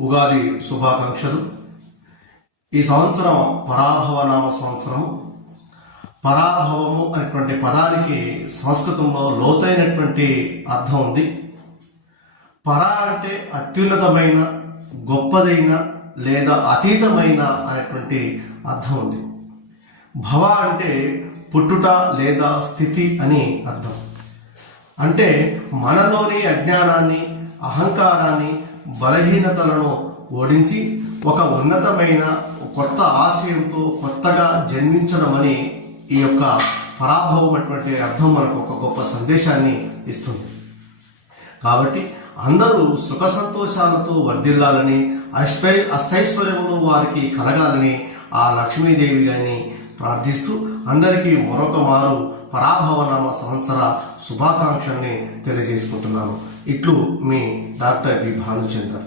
ఉగాది శుభాకాంక్షలు. ఈ సంవత్సరం పరాభవనామ సంవత్సరము. పరాభవము అనేటువంటి పదానికి సంస్కృతంలో లోతైనటువంటి అర్థం ఉంది. పరా అంటే అత్యున్నతమైన, గొప్పదైన లేదా అతీతమైన అనేటువంటి అర్థం ఉంది. భవ అంటే పుట్టుట లేదా స్థితి అని అర్థం. అంటే మనలోని అజ్ఞానాన్ని, అహంకారాన్ని, బలహీనతలను ఓడించి ఒక ఉన్నతమైన కొత్త ఆశయంతో కొత్తగా జన్మించడం అని ఈ యొక్క పరాభవం అటువంటి అర్థం మనకు ఒక గొప్ప సందేశాన్ని ఇస్తుంది. కాబట్టి అందరూ సుఖ సంతోషాలతో వర్ధిల్లాలని, అష్టైశ్వర్యములు వారికి కలగాలని ఆ లక్ష్మీదేవి గారిని ప్రార్థిస్తూ అందరికీ మరొక మారు పరాభవనామ సంవత్సర శుభాకాంక్షల్ని తెలియజేసుకుంటున్నాను. ఇట్లు మీ డాక్టర్ వి భానుచందర్.